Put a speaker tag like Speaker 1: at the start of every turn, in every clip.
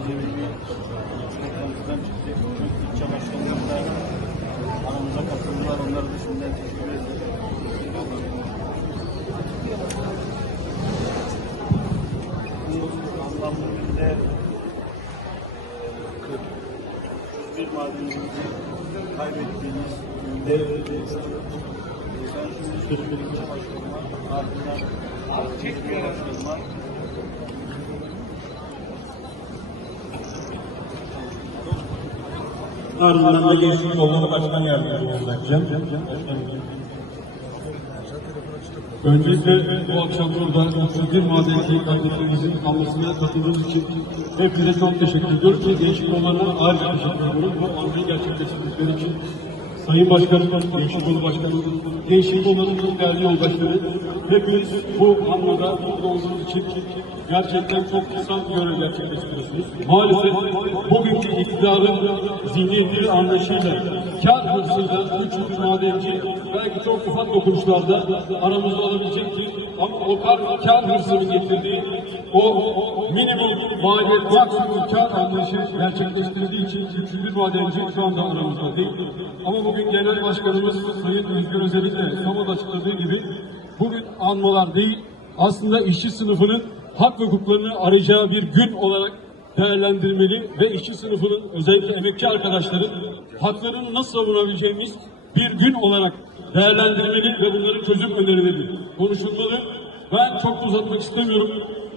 Speaker 1: malzemeyi ekranımızdan çıkacak. Tüm ilçe başkanları da aramıza katıldılar. Onlara da teşekkür ederim. Bu anlamlı günde bir madenimizi kaybettiğimiz günde ben şimdi sürümlerin başkanıma ardından çekmiyor başkanıma
Speaker 2: Ardından da Gençlik Kolları Başkan Yardımcımız vereceğim. Öncelikle bu akşam burada 31 madencilik kardeşlerimizin kalmasına katıldığınız için hepinize çok teşekkür ediyoruz ki Gençlik Kolları'na ayrıca teşekkür ediyoruz. Bu anlayı gerçekleştirdikleri için Sayın Başkanım, Gençlik Kolu Başkanım, Gençlik Kolları'nın değerli yoldaşları, hepiniz bu anlamda burada olduğunuz için gerçekten çok kısa bir görev gerçekleştiriyorsunuz. Maalesef bugünkü iktidarın zihniyetleri anlayışıyla, kar hırsıyla üç madenci belki çok ufak dokunuşlarda aramızda olabilecektir. O kar, kar hırsının getirdiği o minimum maliyet maksimum kar anlayışı gerçekleştirdiği için 301 madenci şu anda aramızda değil. Ama bugün Genel Başkanımız Sayın Özgür özellikle Soma'da açıkladığı gibi bugün anmalar değil aslında işçi sınıfının hak ve hukuklarını arayacağı bir gün olarak değerlendirmeli ve işçi sınıfının özellikle emekçi arkadaşların haklarını nasıl savunabileceğimiz bir gün olarak değerlendirmeli ve bunların çözüm önerileri konuşulmalı. Ben çok uzatmak istemiyorum.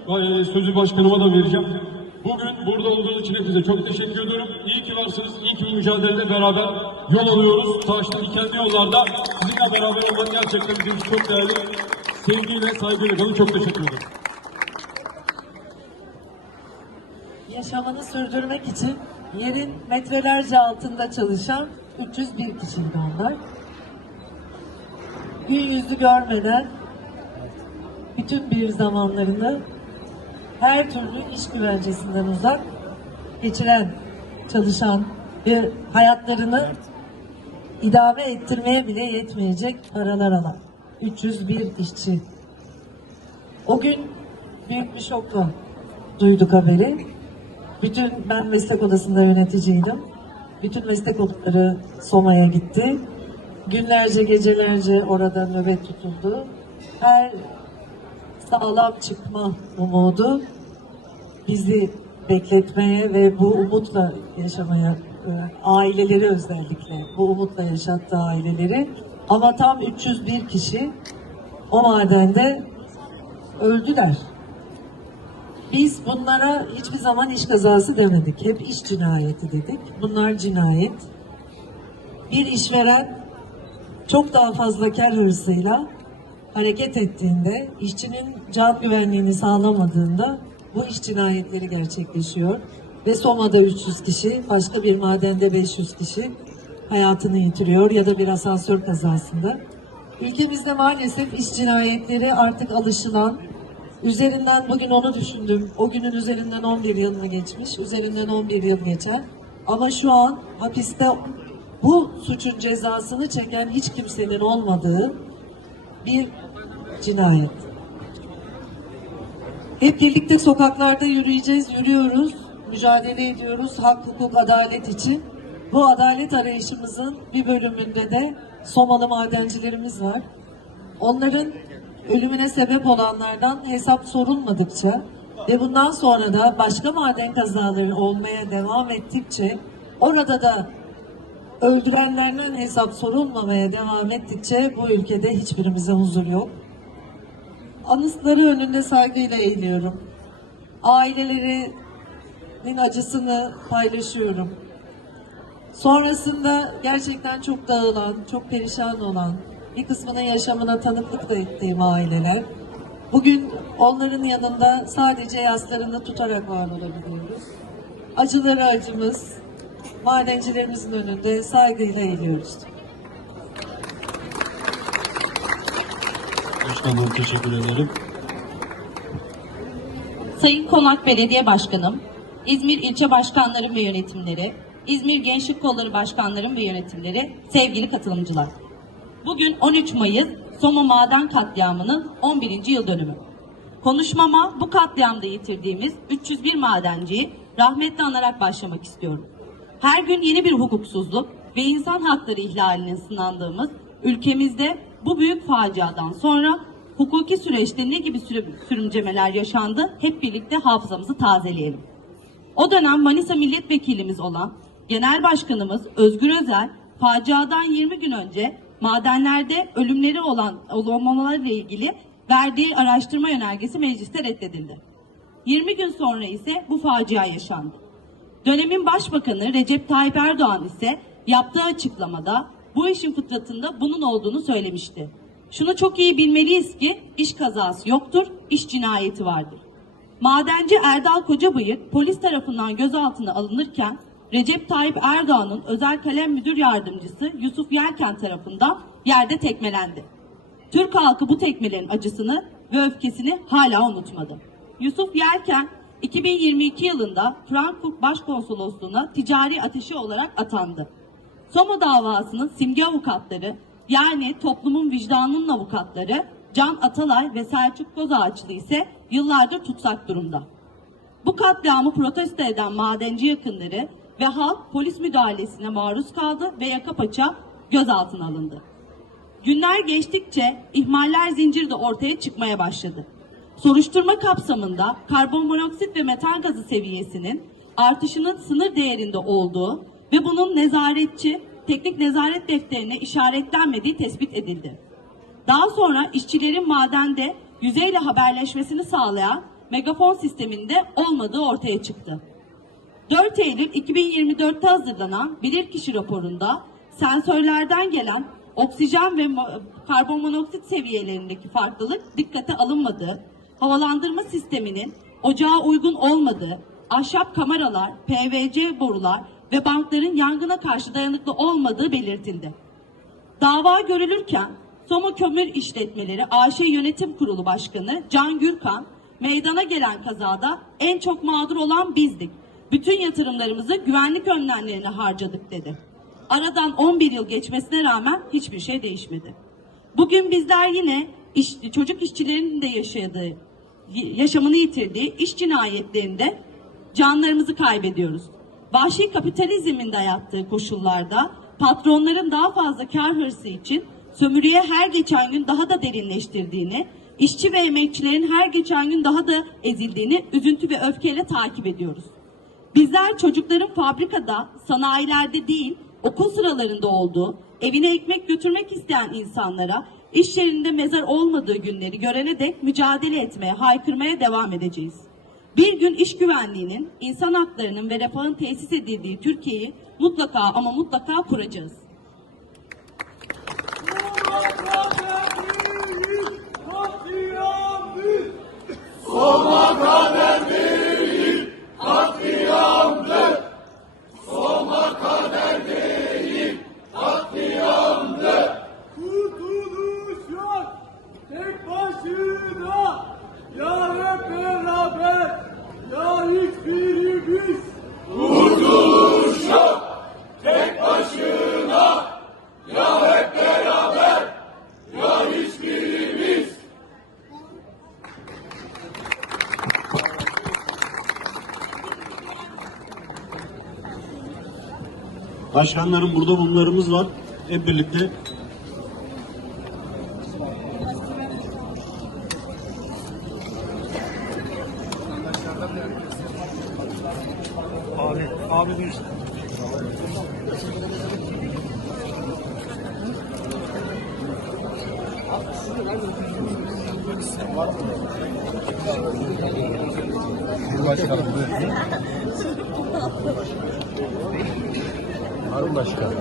Speaker 2: Ee, Sözü başkanıma da vereceğim. Bugün burada olduğunuz için hepinize çok teşekkür ediyorum. İyi ki varsınız. İyi ki bu mücadelede beraber yol alıyoruz. Taşlı dikenli yollarda sizinle beraber olmak gerçekten bizim için çok değerli. Sevgiyle, saygıyla kalın. Çok teşekkür ederim.
Speaker 3: yaşamını sürdürmek için yerin metrelerce altında çalışan 301 kişiydi onlar. Gün yüzü görmeden bütün bir zamanlarını her türlü iş güvencesinden uzak geçiren, çalışan ve hayatlarını idame ettirmeye bile yetmeyecek paralar alan 301 işçi. O gün büyük bir şokla duyduk haberi. Bütün ben meslek odasında yöneticiydim. Bütün meslek odaları Soma'ya gitti. Günlerce gecelerce orada nöbet tutuldu. Her sağlam çıkma umudu bizi bekletmeye ve bu umutla yaşamaya e, aileleri özellikle bu umutla yaşattı aileleri. Ama tam 301 kişi o madende öldüler. Biz bunlara hiçbir zaman iş kazası demedik. Hep iş cinayeti dedik. Bunlar cinayet. Bir işveren çok daha fazla kar hırsıyla hareket ettiğinde, işçinin can güvenliğini sağlamadığında bu iş cinayetleri gerçekleşiyor. Ve Soma'da 300 kişi, başka bir madende 500 kişi hayatını yitiriyor ya da bir asansör kazasında. Ülkemizde maalesef iş cinayetleri artık alışılan, Üzerinden bugün onu düşündüm. O günün üzerinden 11 yılını geçmiş. Üzerinden 11 yıl geçer. Ama şu an hapiste bu suçun cezasını çeken hiç kimsenin olmadığı bir cinayet. Hep birlikte sokaklarda yürüyeceğiz, yürüyoruz, mücadele ediyoruz hak, hukuk, adalet için. Bu adalet arayışımızın bir bölümünde de Somalı madencilerimiz var. Onların ölümüne sebep olanlardan hesap sorulmadıkça ve bundan sonra da başka maden kazaları olmaya devam ettikçe orada da öldürenlerden hesap sorulmamaya devam ettikçe bu ülkede hiçbirimize huzur yok. Anıtları önünde saygıyla eğiliyorum. Ailelerinin acısını paylaşıyorum. Sonrasında gerçekten çok dağılan, çok perişan olan, bir kısmının yaşamına tanıklık da ettiğim aileler. Bugün onların yanında sadece yaslarını tutarak var olabiliyoruz. Acıları acımız, madencilerimizin önünde saygıyla eğiliyoruz.
Speaker 2: Başkanım teşekkür ederim.
Speaker 4: Sayın Konak Belediye Başkanım, İzmir İlçe Başkanlarım ve Yönetimleri, İzmir Gençlik Kolları Başkanlarım ve Yönetimleri, sevgili katılımcılar. Bugün 13 Mayıs Soma Maden Katliamı'nın 11. yıl dönümü. Konuşmama bu katliamda yitirdiğimiz 301 madenciyi rahmetle anarak başlamak istiyorum. Her gün yeni bir hukuksuzluk ve insan hakları ihlalinin sınandığımız ülkemizde bu büyük faciadan sonra hukuki süreçte ne gibi sürü- sürümcemeler yaşandı hep birlikte hafızamızı tazeleyelim. O dönem Manisa milletvekilimiz olan Genel Başkanımız Özgür Özel faciadan 20 gün önce madenlerde ölümleri olan olmalarıyla ilgili verdiği araştırma yönergesi mecliste reddedildi. 20 gün sonra ise bu facia yaşandı. Dönemin Başbakanı Recep Tayyip Erdoğan ise yaptığı açıklamada bu işin fıtratında bunun olduğunu söylemişti. Şunu çok iyi bilmeliyiz ki iş kazası yoktur, iş cinayeti vardır. Madenci Erdal Kocabıyık polis tarafından gözaltına alınırken Recep Tayyip Erdoğan'ın özel kalem müdür yardımcısı Yusuf Yelken tarafından yerde tekmelendi. Türk halkı bu tekmelerin acısını ve öfkesini hala unutmadı. Yusuf Yelken 2022 yılında Frankfurt Başkonsolosluğu'na ticari ateşi olarak atandı. Somo davasının simge avukatları yani toplumun vicdanının avukatları Can Atalay ve Selçuk Gözağaçlı ise yıllardır tutsak durumda. Bu katliamı protesto eden madenci yakınları ve halk polis müdahalesine maruz kaldı ve yaka paça gözaltına alındı. Günler geçtikçe ihmaller zinciri de ortaya çıkmaya başladı. Soruşturma kapsamında karbonmonoksit ve metan gazı seviyesinin artışının sınır değerinde olduğu ve bunun nezaretçi teknik nezaret defterine işaretlenmediği tespit edildi. Daha sonra işçilerin madende yüzeyle haberleşmesini sağlayan megafon sisteminde olmadığı ortaya çıktı. 4 Eylül 2024'te hazırlanan bilirkişi raporunda sensörlerden gelen oksijen ve mo- karbonmonoksit seviyelerindeki farklılık dikkate alınmadığı, havalandırma sisteminin ocağa uygun olmadığı, ahşap kameralar, PVC borular ve bankların yangına karşı dayanıklı olmadığı belirtildi. Dava görülürken Soma Kömür İşletmeleri AŞ Yönetim Kurulu Başkanı Can Gürkan meydana gelen kazada en çok mağdur olan bizdik. Bütün yatırımlarımızı güvenlik önlemlerine harcadık dedi. Aradan 11 yıl geçmesine rağmen hiçbir şey değişmedi. Bugün bizler yine iş, çocuk işçilerinin de yaşadığı, yaşamını yitirdiği iş cinayetlerinde canlarımızı kaybediyoruz. Vahşi kapitalizmin dayattığı koşullarda patronların daha fazla kar hırsı için sömürüye her geçen gün daha da derinleştirdiğini, işçi ve emekçilerin her geçen gün daha da ezildiğini üzüntü ve öfkeyle takip ediyoruz. Bizler çocukların fabrikada, sanayilerde değil, okul sıralarında olduğu, evine ekmek götürmek isteyen insanlara, iş yerinde mezar olmadığı günleri görene dek mücadele etmeye, haykırmaya devam edeceğiz. Bir gün iş güvenliğinin, insan haklarının ve refahın tesis edildiği Türkiye'yi mutlaka ama mutlaka kuracağız.
Speaker 1: Kurtuluş yok. Tek başına. Ya hep beraber. Ya hiçbirimiz.
Speaker 2: Başkanlarım burada mumlarımız var. Hep birlikte
Speaker 1: Abi, abi dur işte.
Speaker 5: Harun Başkan.